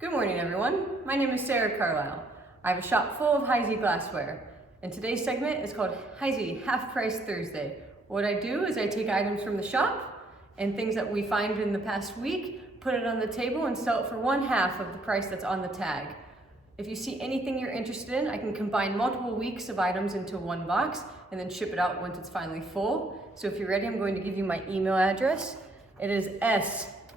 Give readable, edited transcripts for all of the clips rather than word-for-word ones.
Good morning, everyone. My name is Sarah Carlisle. I have a shop full of Heisey glassware, and today's segment is called Heisey Half Price Thursday. What I do is I take items from the shop and things that we find in the past week, put it on the table and sell it for 1/2 of the price that's on the tag. If you see anything you're interested in, I can combine multiple weeks of items into one box and then ship it out once it's finally full. So if you're ready, I'm going to give you my email address. It is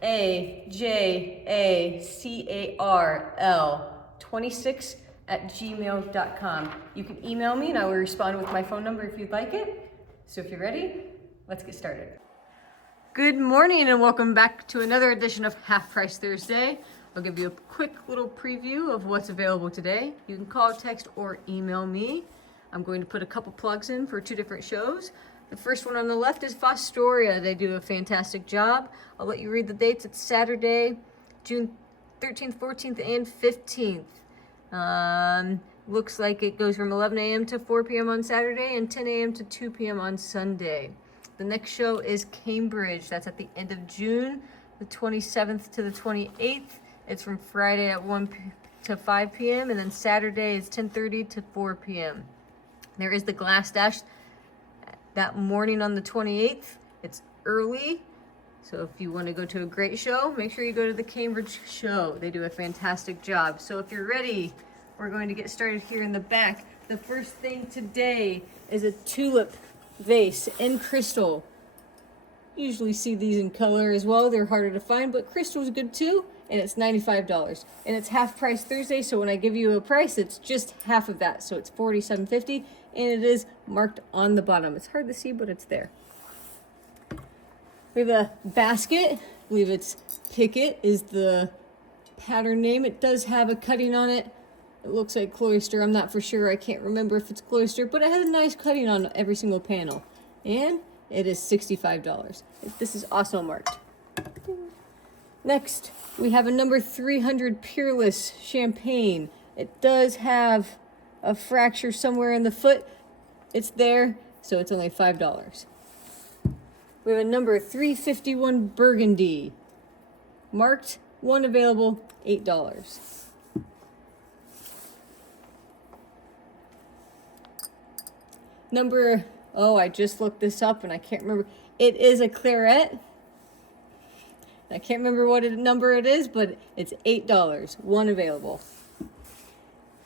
sajacarl26@gmail.com. You can email me and I will respond with my phone number if you'd like it. So if you're ready, let's get started. Good morning and welcome back to another edition of Half Price Thursday. I'll give you a quick little preview of what's available today. You can call, text, or email me. I'm going to put a couple plugs in for 2 different shows. The first one on the left is Fostoria. They do a fantastic job. I'll let you read the dates. It's Saturday, June 13th, 14th, and 15th. Looks like it goes from 11 a.m. to 4 p.m. on Saturday and 10 a.m. to 2 p.m. on Sunday. The next show is Cambridge. That's at the end of June, the 27th to the 28th. It's from Friday at 1 to 5 p.m. and then Saturday is 10:30 to 4 p.m. There is the Glass Dash that morning on the 28th. It's early, so if you want to go to a great show, make sure you go to the Cambridge show. They do a fantastic job. So if you're ready, we're going to get started here in the back. The first thing today is a tulip vase in crystal. Usually see these in color as well. They're harder to find, but crystal is good too, and it's $95. And it's half price Thursday, so when I give you a price, it's just half of that. So it's $47.50, and it is marked on the bottom. It's hard to see, but it's there. We have a basket. I believe it's Picket is the pattern name. It does have a cutting on it. It looks like cloister. I'm not for sure. I can't remember if it's cloister, but it has a nice cutting on every single panel. And it is $65. This is also marked. Next, we have a number 300 Peerless Champagne. It does have a fracture somewhere in the foot. It's there, so it's only $5. We have a number 351 Burgundy. Marked, 1 available, $8. Number, I just looked this up and I can't remember. It is a claret. I can't remember what number it is, but it's $8, 1 available.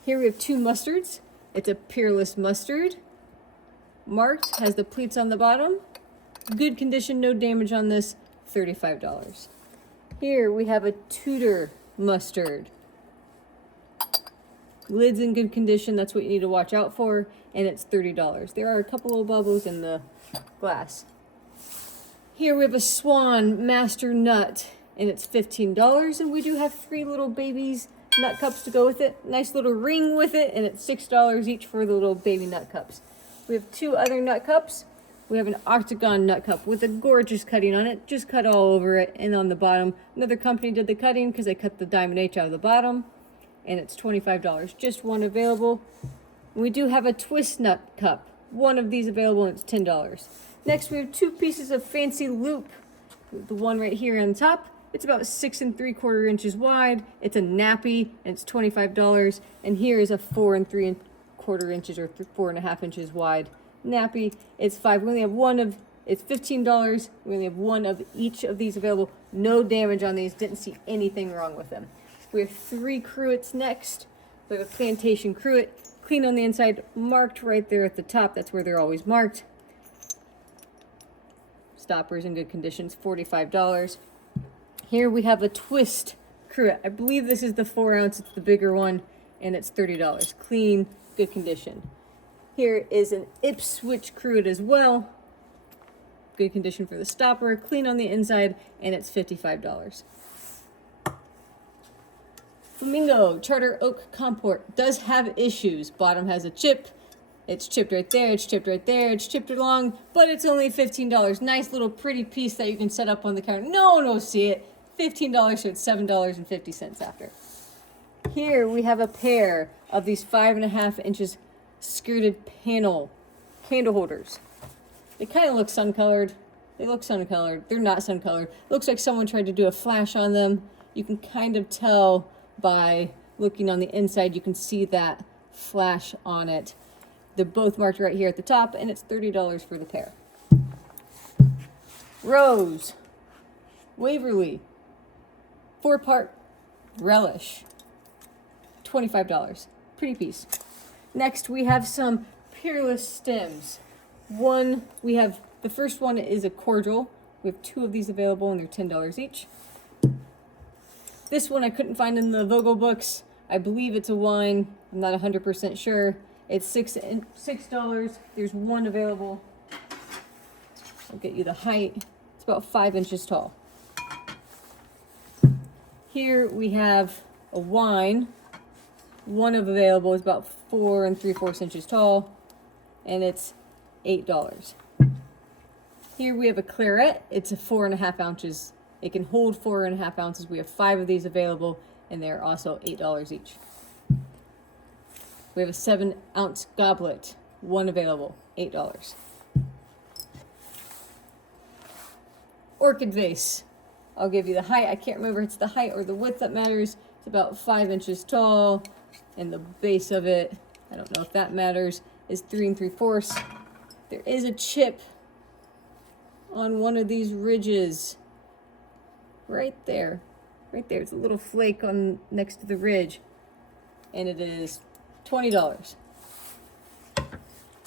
Here we have 2 mustards. It's a Peerless mustard. Marked, has the pleats on the bottom. Good condition, no damage on this, $35. Here we have a Tudor mustard. Lid's in good condition, that's what you need to watch out for, and it's $30. There are a couple little bubbles in the glass. Here we have a Swan Master Nut, and it's $15, and we do have 3 little babies nut cups to go with it. Nice little ring with it, and it's $6 each for the little baby nut cups. We have 2 other nut cups. We have an octagon nut cup with a gorgeous cutting on it, just cut all over it and on the bottom. Another company did the cutting because they cut the diamond H out of the bottom, and it's $25, just 1 available. We do have a twist nut cup, 1 of these available, and it's $10. Next, we have 2 pieces of fancy loop. The one right here on top, it's about 6 3/4 inches wide. It's a nappy, and it's $25. And here is a 4 3/4 inches or 4.5 inches wide nappy. It's $5. We only have it's $15. We only have 1 of each of these available. No damage on these. Didn't see anything wrong with them. We have 3 cruets next. We have a plantation cruet, clean on the inside, marked right there at the top. That's where they're always marked. Stoppers in good condition, $45. Here we have a twist cruet. I believe this is the 4 ounce, it's the bigger one, and it's $30. Clean, good condition. Here is an Ipswich cruet as well. Good condition for the stopper, clean on the inside, and it's $55. Flamingo Charter Oak Comport does have issues. Bottom has a chip. It's chipped right there, it's chipped right there, it's chipped along, but it's only $15. Nice little pretty piece that you can set up on the counter. No one will see it. $15, so it's $7.50 after. Here we have a pair of these 5.5 inches skirted panel candle holders. They kind of look sun-colored. They look sun-colored. They're not sun-colored. Looks like someone tried to do a flash on them. You can kind of tell by looking on the inside. You can see that flash on it. They're both marked right here at the top, and it's $30 for the pair. Rose, Waverly, 4-part relish, $25. Pretty piece. Next, we have some peerless stems. The first one is a cordial. We have 2 of these available, and they're $10 each. This one I couldn't find in the Vogel books. I believe it's a wine. I'm not 100% sure. It's $6. There's 1 available. I'll get you the height. It's about 5 inches tall. Here we have a wine. 1 available is about 4 3/4 inches tall, and it's $8. Here we have a claret. It's a 4.5 ounces. It can hold 4.5 ounces. We have 5 of these available, and they're also $8 each. We have a 7-ounce goblet. 1 available, $8. Orchid vase. I'll give you the height. I can't remember if it's the height or the width that matters. It's about 5 inches tall, and the base of it, I don't know if that matters, is 3 3/4. There is a chip on one of these ridges. Right there. Right there. It's a little flake on next to the ridge. And it is $20.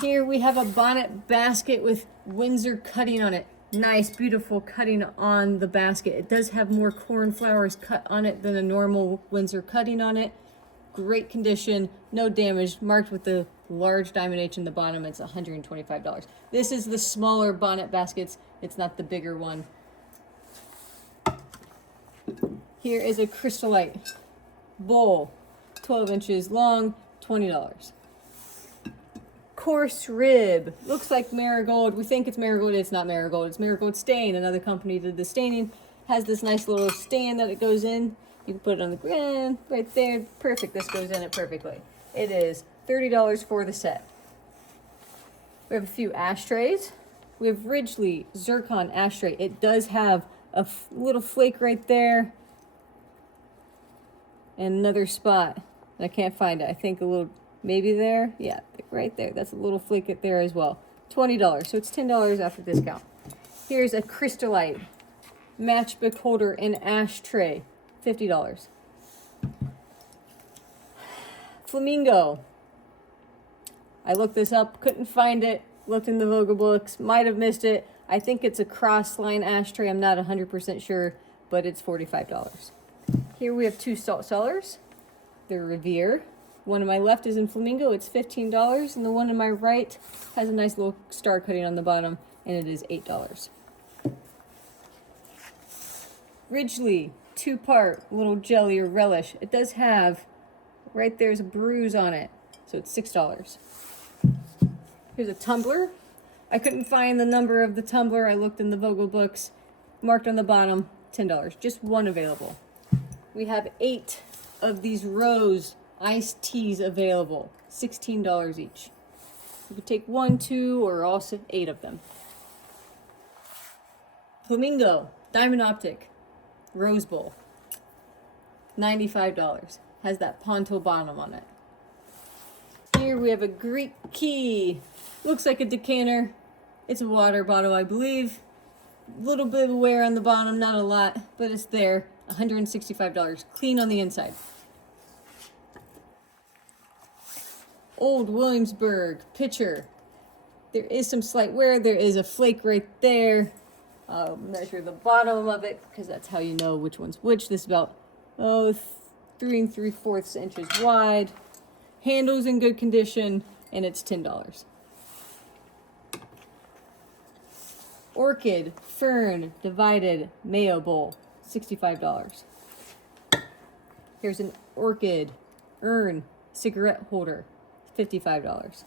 Here we have a bonnet basket with Windsor cutting on it. Nice, beautiful cutting on the basket. It does have more corn flowers cut on it than a normal Windsor cutting on it. Great condition, no damage, marked with the large diamond H in the bottom. It's $125. This is the smaller bonnet baskets. It's not the bigger one. Here is a crystallite bowl, 12 inches long, $20. Coarse rib, looks like marigold. We think it's marigold. It's not marigold. It's marigold stain. Another company did the staining. Has this nice little stand that it goes in. You can put it on the ground right there. Perfect. This goes in it perfectly. It is $30 for the set. We have a few ashtrays. We have Ridgely Zircon ashtray. It does have a little flake right there and another spot. And I can't find it. I think a little, maybe there. Yeah, right there. That's a little flake there as well. $20. So it's $10 after discount. Here's a crystallite matchbook holder and ashtray. $50. Flamingo. I looked this up, couldn't find it. Looked in the Vogel books, might have missed it. I think it's a cross-line ashtray. I'm not 100% sure, but it's $45. Here we have 2 salt cellars. They're Revere. One on my left is in Flamingo. It's $15, and the one on my right has a nice little star cutting on the bottom, and it is $8. Ridgely 2-part little jelly or relish. It does have, right there's a bruise on it, so it's $6. Here's a tumbler. I couldn't find the number of the tumbler. I looked in the Vogel books. Marked on the bottom, $10. Just 1 available. We have 8 of these rose iced teas available. $16 each. You could take 1, 2, or also 8 of them. Flamingo Diamond Optic Rose Bowl. $95. Has that ponto bottom on it. Here we have a Greek key. Looks like a decanter. It's a water bottle, I believe. A little bit of wear on the bottom, not a lot, but it's there. $165. Clean on the inside. Old Williamsburg pitcher. There is some slight wear. There is a flake right there. I'll measure the bottom of it because that's how you know which one's which. This is about 3 3/4 inches wide. Handle's in good condition, and it's $10. Orchid Fern Divided Mayo Bowl, $65. Here's an Orchid Urn Cigarette Holder, $55.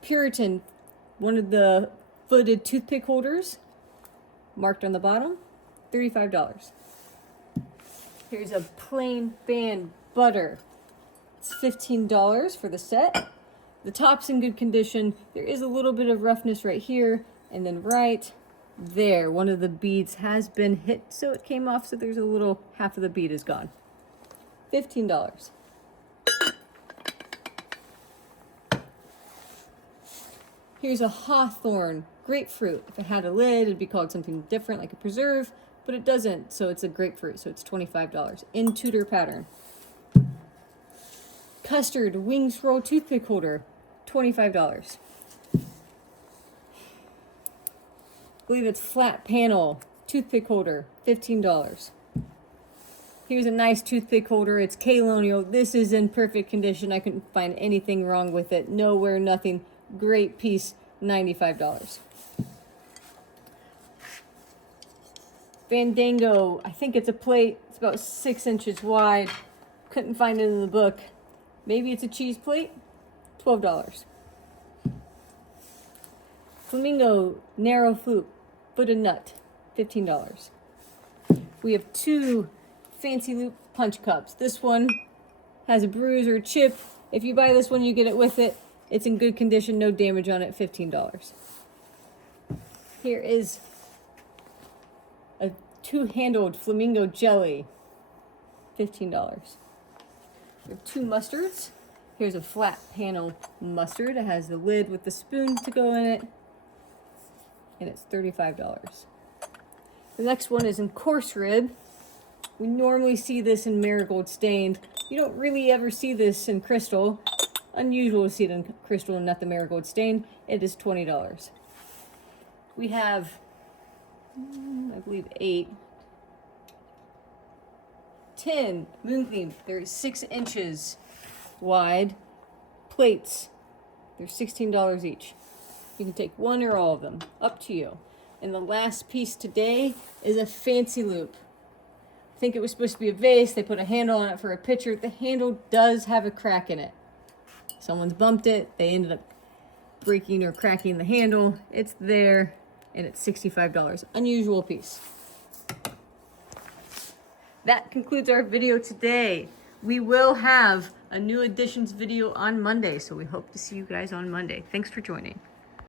Puritan, one of the footed toothpick holders, marked on the bottom, $35. Here's a plain band butter. It's $15 for the set. The top's in good condition. There is a little bit of roughness right here and then right. There, one of the beads has been hit, so it came off, so there's a little, half of the bead is gone. $15. Here's a hawthorn grapefruit. If it had a lid, it'd be called something different, like a preserve, but it doesn't, so it's a grapefruit, so it's $25 in Tudor pattern. Custard wing swirl toothpick holder, $25. I believe it's flat panel toothpick holder, $15. Here's a nice toothpick holder. It's Colonial. This is in perfect condition. I couldn't find anything wrong with it. Nowhere, nothing. Great piece, $95. Fandango, I think it's a plate. It's about 6 inches wide. Couldn't find it in the book. Maybe it's a cheese plate, $12. Flamingo narrow flute, foot and nut, $15. We have 2 fancy loop punch cups. This one has a bruise or a chip. If you buy this one, you get it with it. It's in good condition, no damage on it, $15. Here is a 2-handled flamingo jelly, $15. We have 2 mustards. Here's a flat panel mustard. It has the lid with the spoon to go in it, and it's $35. The next one is in coarse rib. We normally see this in marigold stained. You don't really ever see this in crystal. Unusual to see it in crystal and not the marigold stained. It is $20. We have, I believe, 10 moongleam. They're 6 inches wide plates. They're $16 each. You can take one or all of them, up to you. And the last piece today is a fancy loop. I think it was supposed to be a vase. They put a handle on it for a pitcher. The handle does have a crack in it. Someone's bumped it. They ended up breaking or cracking the handle. It's there, and it's $65. Unusual piece. That concludes our video today. We will have a new additions video on Monday, so we hope to see you guys on Monday. Thanks for joining.